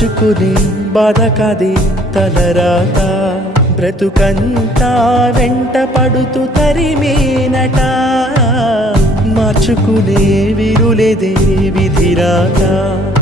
దాచుకునే బాధ కాదే తలరాత, బ్రతుకంతా వెంట పడుతూ తరిమేనట, మార్చుకునే విరులేదే విధిరాత.